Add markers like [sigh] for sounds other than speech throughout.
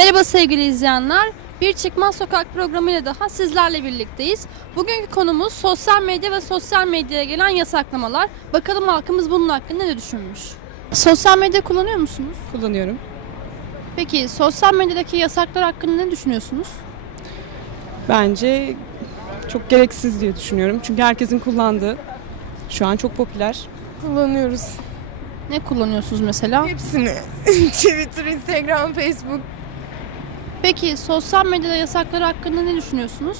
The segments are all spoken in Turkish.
Merhaba sevgili izleyenler. Bir Çıkmaz Sokak programıyla daha sizlerle birlikteyiz. Bugünkü konumuz sosyal medya ve sosyal medyaya gelen yasaklamalar. Bakalım halkımız bunun hakkında ne düşünmüş? Sosyal medya kullanıyor musunuz? Kullanıyorum. Peki sosyal medyadaki yasaklar hakkında ne düşünüyorsunuz? Bence çok gereksiz diye düşünüyorum. Çünkü herkesin kullandığı şu an çok popüler. Kullanıyoruz. Ne kullanıyorsunuz mesela? Hepsini. [laughs] Twitter, Instagram, Facebook. Peki sosyal medyada yasaklar hakkında ne düşünüyorsunuz?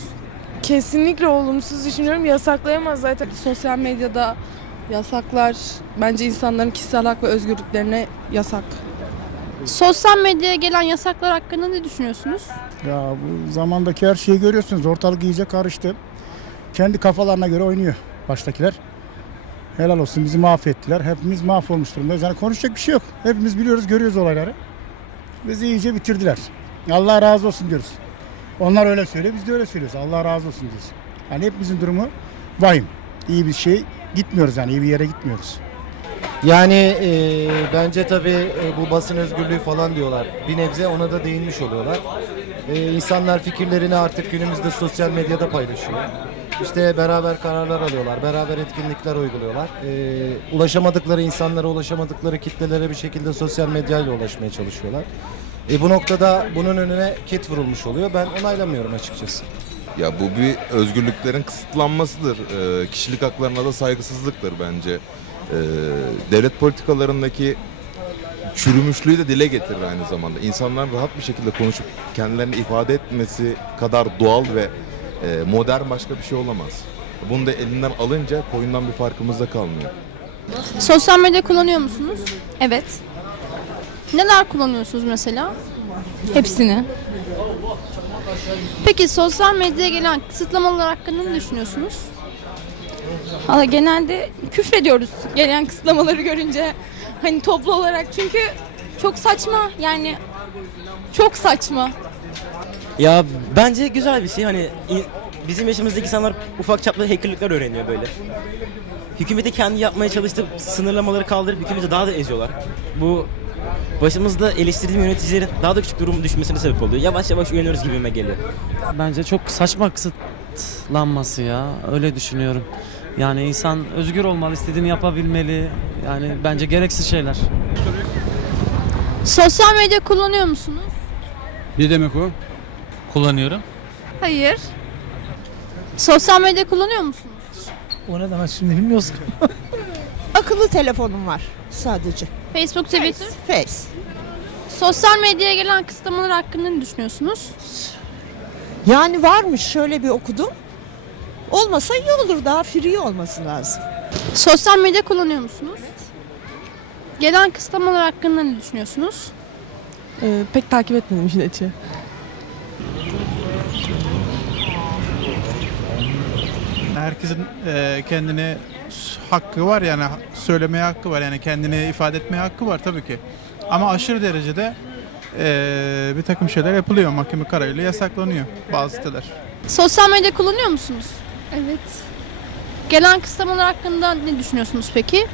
Kesinlikle olumsuz düşünüyorum. Yasaklayamaz zaten. Sosyal medyada yasaklar bence insanların kişisel hak ve özgürlüklerine yasak. Sosyal medyaya gelen yasaklar hakkında ne düşünüyorsunuz? Ya bu zamandaki her şeyi görüyorsunuz. Ortalık iyice karıştı. Kendi kafalarına göre oynuyor baştakiler. Helal olsun bizi mahvettiler. Hepimiz mahvolmuş durumdayız. Yani konuşacak bir şey yok. Hepimiz biliyoruz, görüyoruz olayları. Bizi iyice bitirdiler. Allah razı olsun diyoruz. Onlar öyle söylüyor, biz de öyle söylüyoruz. Allah razı olsun diyoruz. Yani hepimizin durumu vahim. İyi bir şey gitmiyoruz yani, iyi bir yere gitmiyoruz. Yani e, bence tabii e, bu basın özgürlüğü falan diyorlar. Bir nebze ona da değinmiş oluyorlar. E, insanlar fikirlerini artık günümüzde sosyal medyada paylaşıyor. İşte beraber kararlar alıyorlar, beraber etkinlikler uyguluyorlar. E, ulaşamadıkları insanlara, ulaşamadıkları kitlelere bir şekilde sosyal medyayla ulaşmaya çalışıyorlar. E, bu noktada bunun önüne ket vurulmuş oluyor. Ben onaylamıyorum açıkçası. Ya bu bir özgürlüklerin kısıtlanmasıdır. Ee, kişilik haklarına da saygısızlıktır bence. Ee, devlet politikalarındaki çürümüşlüğü de dile getirir aynı zamanda. İnsanların rahat bir şekilde konuşup kendilerini ifade etmesi kadar doğal ve e, modern başka bir şey olamaz. Bunu da elinden alınca koyundan bir farkımız da kalmıyor. Sosyal medya kullanıyor musunuz? Evet, Neler kullanıyorsunuz mesela? hepsini. Peki sosyal medyaya gelen kısıtlamalar hakkında ne düşünüyorsunuz? Valla genelde küfrediyoruz gelen kısıtlamaları görünce. Hani toplu olarak çünkü çok saçma yani çok saçma. Ya bence güzel bir şey hani in- bizim yaşımızdaki insanlar ufak çaplı hackerlıklar öğreniyor böyle. Hükümeti kendi yapmaya çalıştığı sınırlamaları kaldırıp hükümeti daha da eziyorlar. Bu başımızda eleştirdiğim yöneticilerin daha da küçük durum düşmesine sebep oluyor. Yavaş yavaş uyanıyoruz gibime geliyor. Bence çok saçma kısıtlanması ya. Öyle düşünüyorum. Yani insan özgür olmalı, istediğini yapabilmeli. Yani bence gereksiz şeyler. Sosyal medya kullanıyor musunuz? Ne demek o? Kullanıyorum. Hayır. Sosyal medya kullanıyor musunuz? O ne demek şimdi bilmiyoruz. Akıllı telefonum var sadece. Facebook, Twitter. Face. Sosyal medyaya gelen kısıtlamalar hakkında ne düşünüyorsunuz? Yani varmış şöyle bir okudum. Olmasa iyi olur daha free olması lazım. Sosyal medya kullanıyor musunuz? Gelen kısıtlamalar hakkında ne düşünüyorsunuz? Ee, pek takip etmedim işin içi. Herkesin e, kendine hakkı var yani söylemeye hakkı var yani kendini ifade etmeye hakkı var tabii ki. Ama aşırı derecede e, bir takım şeyler yapılıyor mahkeme kararıyla yasaklanıyor bazı siteler. Sosyal medya kullanıyor musunuz? Evet. Gelen kısıtlamalar hakkında ne düşünüyorsunuz peki?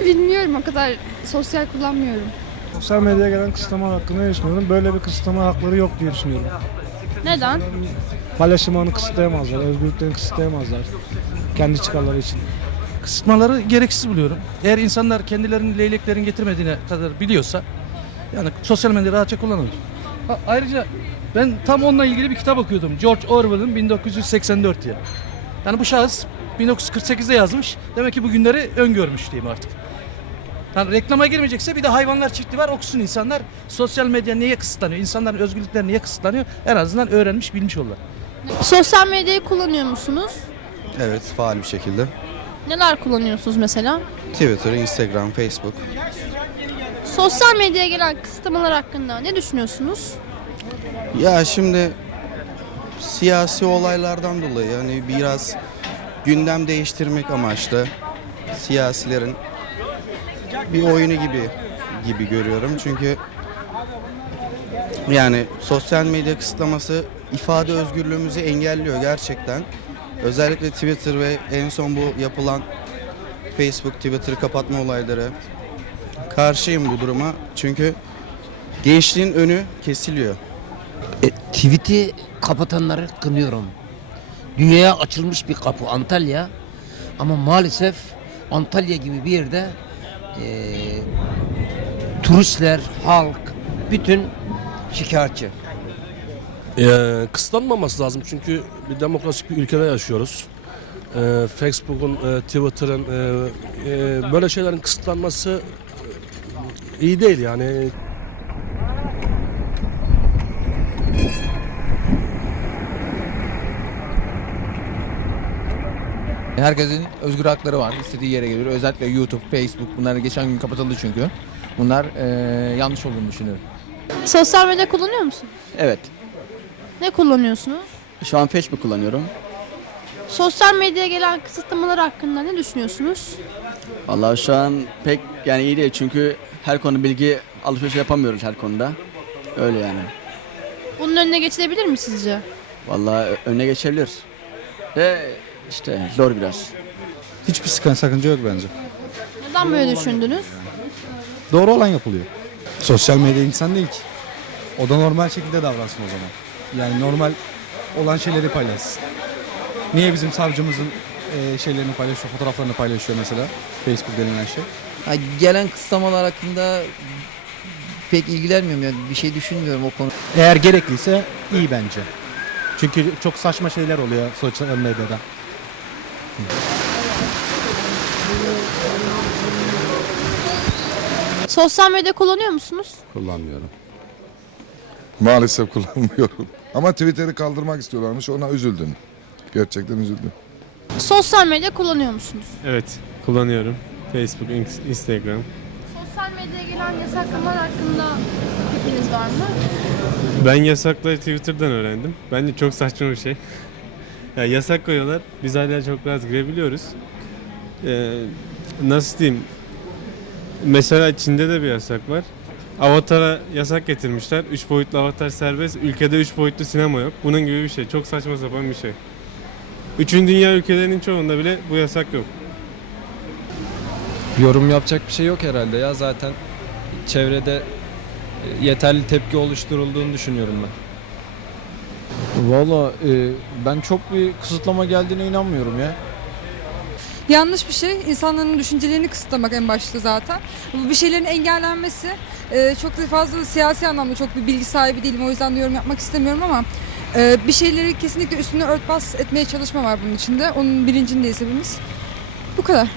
[laughs] Bilmiyorum o kadar sosyal kullanmıyorum. Sosyal medyaya gelen kısıtlama hakkında ne düşünüyorum? Böyle bir kısıtlama hakları yok diye düşünüyorum. Neden? Paylaşımını kısıtlayamazlar, özgürlüklerini kısıtlayamazlar. Kendi çıkarları için. Kısıtmaları gereksiz buluyorum. Eğer insanlar kendilerinin leyleklerin getirmediğine kadar biliyorsa yani sosyal medyayı rahatça kullanır. Ha, ayrıca ben tam onunla ilgili bir kitap okuyordum. George Orwell'ın 1984 diye. Yani bu şahıs 1948'de yazmış. Demek ki bugünleri öngörmüş diyeyim artık. Yani reklama girmeyecekse bir de hayvanlar çiftliği var okusun insanlar. Sosyal medya niye kısıtlanıyor? İnsanların özgürlükleri niye kısıtlanıyor? En azından öğrenmiş bilmiş olurlar. Sosyal medyayı kullanıyor musunuz? Evet, faal bir şekilde. Neler kullanıyorsunuz mesela? Twitter, Instagram, Facebook. Sosyal medyaya gelen kısıtlamalar hakkında ne düşünüyorsunuz? Ya şimdi siyasi olaylardan dolayı yani biraz gündem değiştirmek amaçlı siyasilerin bir oyunu gibi gibi görüyorum. Çünkü yani sosyal medya kısıtlaması ifade özgürlüğümüzü engelliyor gerçekten. Özellikle Twitter ve en son bu yapılan Facebook, Twitter kapatma olayları karşıyım bu duruma. Çünkü Gençliğin önü kesiliyor. E, tweet'i kapatanları kınıyorum. Dünyaya açılmış bir kapı Antalya. Ama maalesef Antalya gibi bir yerde e, turistler, halk, bütün şikayetçi. Ee, kısıtlanmaması lazım çünkü bir demokratik bir ülkede yaşıyoruz. Ee, Facebook'un, e, Twitter'ın e, e, böyle şeylerin kısıtlanması e, iyi değil yani. Herkesin özgür hakları var. İstediği yere geliyor. Özellikle YouTube, Facebook bunlar geçen gün kapatıldı çünkü. Bunlar eee, yanlış olduğunu düşünüyorum. Sosyal medya kullanıyor musunuz? Evet. Ne kullanıyorsunuz? Şu an Facebook kullanıyorum. Sosyal medyaya gelen kısıtlamalar hakkında ne düşünüyorsunuz? Vallahi şu an pek yani iyi değil çünkü her konu bilgi alışveriş yapamıyoruz her konuda. Öyle yani. Bunun önüne geçilebilir mi sizce? Vallahi ö- önüne geçebilir. Ve işte zor biraz. Hiçbir sıkıntı sakınca yok bence. Neden böyle düşündünüz? Doğru olan yapılıyor. Sosyal medya insan değil ki. O da normal şekilde davransın o zaman. Yani normal olan şeyleri paylaşsın. Niye bizim savcımızın e, şeylerini paylaşıyor, fotoğraflarını paylaşıyor mesela? Facebook denilen şey. gelen kısıtlamalar hakkında pek ilgilenmiyorum yani bir şey düşünmüyorum o konu. Eğer gerekliyse iyi bence. Çünkü çok saçma şeyler oluyor sosyal medyada. Sosyal medya kullanıyor musunuz? Kullanmıyorum. Maalesef kullanmıyorum. Ama Twitter'ı kaldırmak istiyorlarmış ona üzüldüm. Gerçekten üzüldüm. Sosyal medya kullanıyor musunuz? Evet, kullanıyorum. Facebook, Instagram. Sosyal medyaya gelen yasaklamalar hakkında fikriniz var mı? Ben yasakları Twitter'dan öğrendim. Bence çok saçma bir şey. [laughs] ya yasak koyuyorlar. Biz hala çok rahat girebiliyoruz. Ee, nasıl diyeyim? Mesela Çin'de de bir yasak var. Avatar'a yasak getirmişler. 3 boyutlu avatar serbest. Ülkede 3 boyutlu sinema yok. Bunun gibi bir şey. Çok saçma sapan bir şey. Üçün dünya ülkelerinin çoğunda bile bu yasak yok. Yorum yapacak bir şey yok herhalde ya zaten çevrede yeterli tepki oluşturulduğunu düşünüyorum ben. Valla ben çok bir kısıtlama geldiğine inanmıyorum ya. Yanlış bir şey. İnsanların düşüncelerini kısıtlamak en başta zaten. Bu bir şeylerin engellenmesi e, çok da fazla siyasi anlamda çok bir bilgi sahibi değilim. O yüzden de yorum yapmak istemiyorum ama e, bir şeyleri kesinlikle üstüne örtbas etmeye çalışma var bunun içinde. Onun bilincindeyiz hepimiz. Bu kadar.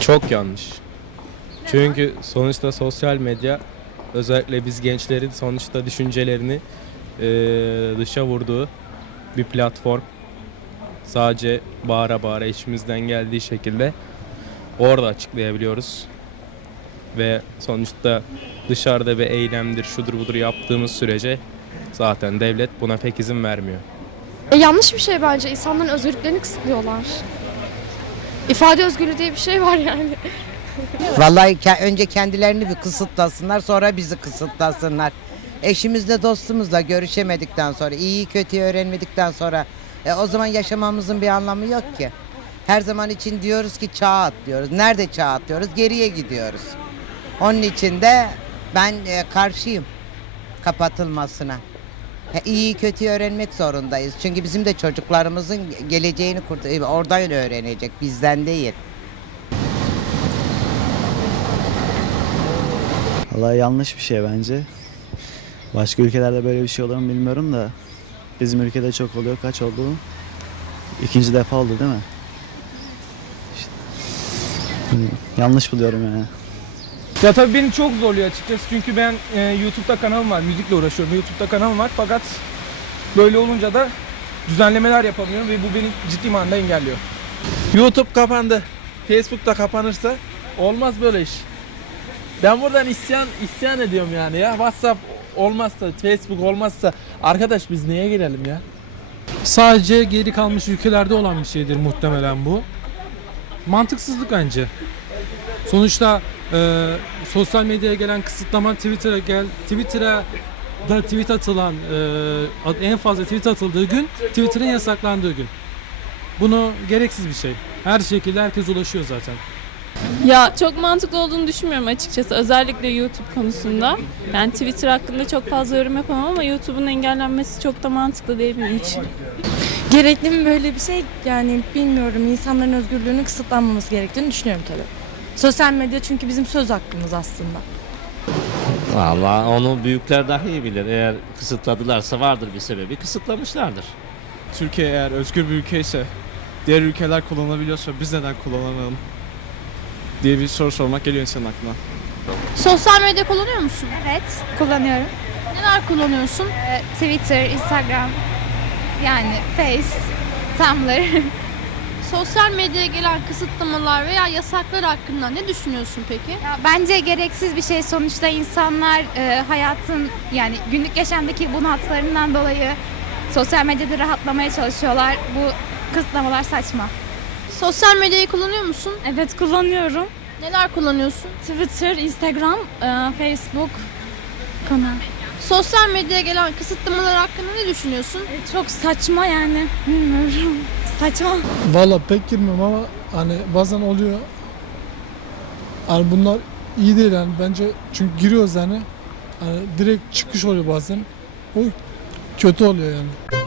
Çok yanlış. Çünkü sonuçta sosyal medya özellikle biz gençlerin sonuçta düşüncelerini eee, dışa vurduğu bir platform. Sadece bağıra bağıra içimizden geldiği şekilde orada açıklayabiliyoruz. Ve sonuçta dışarıda bir eylemdir, şudur budur yaptığımız sürece zaten devlet buna pek izin vermiyor. E, yanlış bir şey bence. İnsanların özgürlüklerini kısıtlıyorlar. İfade özgürlüğü diye bir şey var yani. [laughs] Vallahi ke- önce kendilerini bir kısıtlasınlar sonra bizi kısıtlasınlar. Eşimizle dostumuzla görüşemedikten sonra iyi kötüyü öğrenmedikten sonra e, o zaman yaşamamızın bir anlamı yok ki. Her zaman için diyoruz ki çağ atlıyoruz. Nerede çağ atlıyoruz? Geriye gidiyoruz. Onun için de ben e, karşıyım kapatılmasına. Ha, İyi kötüyü öğrenmek zorundayız. Çünkü bizim de çocuklarımızın geleceğini kurt e, oradan öğrenecek bizden değil. Valla yanlış bir şey bence. Başka ülkelerde böyle bir şey olur mu bilmiyorum da bizim ülkede çok oluyor. Kaç oldu? İkinci defa oldu değil mi? İşte, yanlış buluyorum yani. Ya tabii beni çok zorluyor açıkçası çünkü ben e, YouTube'da kanalım var, müzikle uğraşıyorum. YouTube'da kanalım var fakat böyle olunca da düzenlemeler yapamıyorum ve bu beni ciddi manada engelliyor. YouTube kapandı. Facebook da kapanırsa olmaz böyle iş. Ben buradan isyan isyan ediyorum yani ya. WhatsApp olmazsa, Facebook olmazsa arkadaş biz neye girelim ya? Sadece geri kalmış ülkelerde olan bir şeydir muhtemelen bu. Mantıksızlık bence. Sonuçta e, sosyal medyaya gelen kısıtlama Twitter'a gel Twitter'a da tweet atılan e, en fazla tweet atıldığı gün Twitter'ın yasaklandığı gün. Bunu gereksiz bir şey. Her şekilde herkes ulaşıyor zaten. Ya çok mantıklı olduğunu düşünmüyorum açıkçası. Özellikle YouTube konusunda. Yani Twitter hakkında çok fazla yorum yapamam ama YouTube'un engellenmesi çok da mantıklı değil benim için. Gerekli mi böyle bir şey? Yani bilmiyorum. İnsanların özgürlüğünün kısıtlanmaması gerektiğini düşünüyorum tabii. Sosyal medya çünkü bizim söz hakkımız aslında. Valla onu büyükler daha iyi bilir. Eğer kısıtladılarsa vardır bir sebebi. Kısıtlamışlardır. Türkiye eğer özgür bir ülke ise diğer ülkeler kullanabiliyorsa biz neden kullanamayalım diye bir soru sormak geliyor insanın aklına. Sosyal medya kullanıyor musun? Evet, kullanıyorum. Neler kullanıyorsun? Ee, Twitter, Instagram, yani Face, Tumblr. [laughs] Sosyal medyaya gelen kısıtlamalar veya yasaklar hakkında ne düşünüyorsun peki? Ya bence gereksiz bir şey. Sonuçta insanlar e, hayatın yani günlük yaşamdaki bunaltılarından dolayı sosyal medyada rahatlamaya çalışıyorlar. Bu kısıtlamalar saçma. Sosyal medyayı kullanıyor musun? Evet kullanıyorum. Neler kullanıyorsun? Twitter, Instagram, e, Facebook konu. Sosyal medyaya gelen kısıtlamalar hakkında ne düşünüyorsun? Çok saçma yani. Bilmiyorum. [laughs] Saçma. Valla pek girmiyorum ama hani bazen oluyor. Hani bunlar iyi değil yani bence çünkü giriyoruz yani. Hani direkt çıkış oluyor bazen. O kötü oluyor yani.